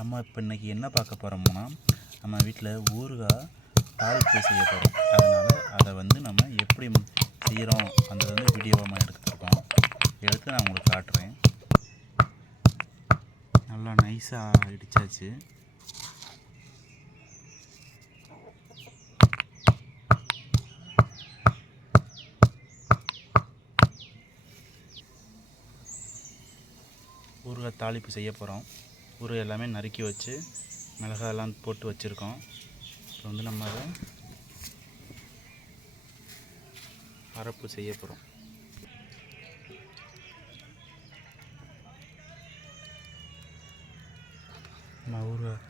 நம்ம இப்போ இன்றைக்கி என்ன பார்க்க போகிறோம்னா நம்ம வீட்டில் ஊறுகாய் தாளிப்பு செய்ய போகிறோம் அதனால் அதை வந்து நம்ம எப்படி செய்கிறோம் அந்த வந்து வீடியோவாக எடுத்துருக்கோம் எடுத்து நான் உங்களுக்கு காட்டுறேன். நல்லா நைஸாக இடித்தாச்சு ஊறுகாய் தாளிப்பு செய்ய போகிறோம் ஊறுகாய் எல்லாமே நறுக்கி வச்சு மிளகாயெல்லாம் போட்டு வச்சுருக்கோம். இப்போ வந்து நம்ம அதை அரப்பு செய்ய போகிறோம். நம்ம ஊறுகாய்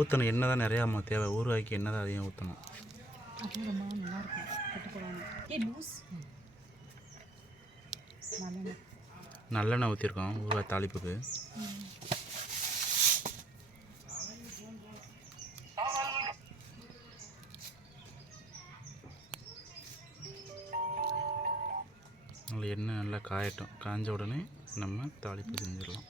ஊற்றணும் எண்ணெய் தான் நிறையா நம்ம தேவை. ஊறுகாய்க்கு எண்ணெய் தான் அதிகம் ஊற்றணும் நல்லெண்ணெய். ஊற்றிருக்கோம் ஊறுகாய் தாளிப்புக்கு. நல்லா எண்ணெய் நல்லா காயட்டும் காஞ்ச உடனே நம்ம தாளிப்பு செஞ்சிடலாம்.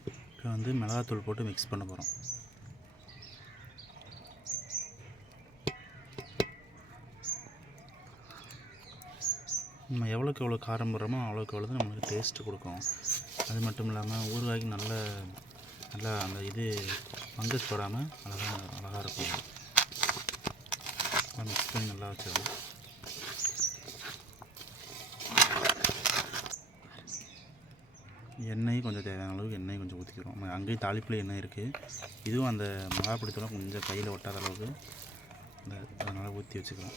இப்போ வந்து மிளகாத்தூள் போட்டு மிக்ஸ் பண்ண போகிறோம் நம்ம எவ்வளோக்கு எவ்வளோ காரம் போடுறோமோ அவ்வளோக்கு எவ்வளோ தான் நம்மளுக்கு டேஸ்ட்டு கொடுக்கும். அது மட்டும் இல்லாமல் ஊறுகாய்க்கு நல்ல நல்லா அந்த இது ஃபங்கஸ் போடாமல் அழகாக அழகாக இருக்கும். மிக்ஸ் பண்ணி நல்லா வச்சிடலாம் எண்ணெய் கொஞ்சம் தேவையான அளவுக்கு எண்ணெய் கொஞ்சம் ஊற்றிக்கிறோம் அங்கேயும் தாளிப்பில் எண்ணெய் இருக்குது இதுவும் அந்த மிளகாப்பிடித்தோட கொஞ்சம் கையில் ஒட்டாத அளவுக்கு இந்த அதனால் ஊற்றி வச்சுக்கிறோம்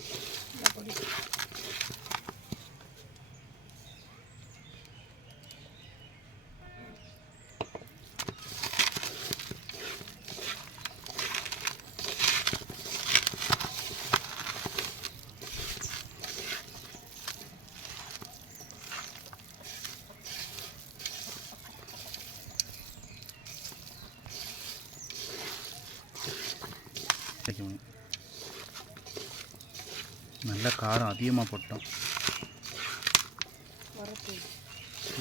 நல்ல காரம் அதிகமாக போட்டோம். வரத்து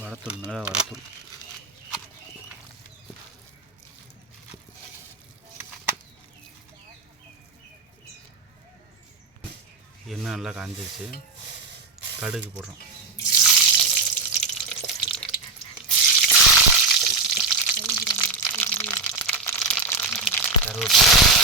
வடத்தூள் மிளகா வடத்தூள் எண்ணெய் நல்லா காஞ்சிருச்சு. கடுகு போடுறோம். கருவேப்பிலை.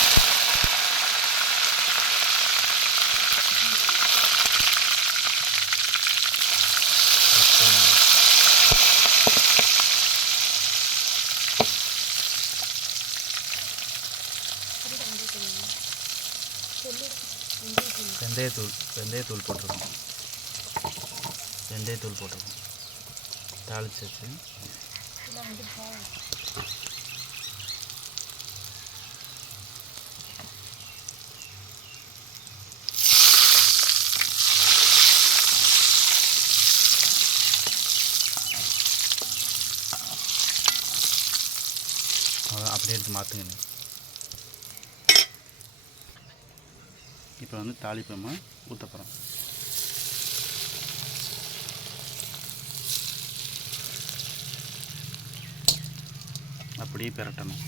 வெந்தயத்தூள் வெந்தயத்தூள் போட்டிருக்கோம் வெந்தயத்தூள் போட்டிருக்கோம் தாளிச்சாச்சு. அப்படியே எடுத்து மாற்றுங்க இப்போ வந்து தாளிப்பமா? ஊற்ற போகிறோம் அப்படியே பெரட்டணும்.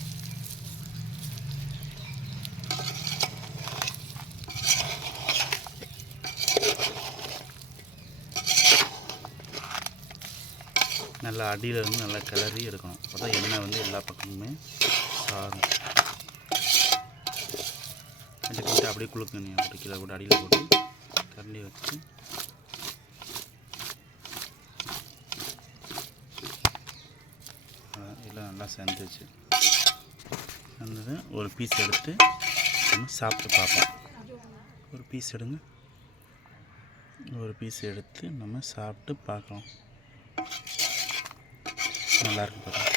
நல்லா அடியில் நல்லா கிளறி எடுக்கணும். அப்போ தான் எண்ணெய் வந்து எல்லா பக்கமுமே சாரும் கொஞ்சம் போட்டு அப்படியே குளுக்கு நீ கீழே போட்டு அடியில் போட்டு கரண்டி வச்சு. எல்லாம் நல்லா சேர்ந்துச்சு சேர்ந்தது ஒரு பீஸ் எடுத்து நம்ம சாப்பிட்டு பார்ப்போம். ஒரு பீஸ் எடுங்க. ஒரு பீஸ் எடுத்து நம்ம சாப்பிட்டு பார்க்கலாம். நல்லாயிருக்கு பார்க்கலாம்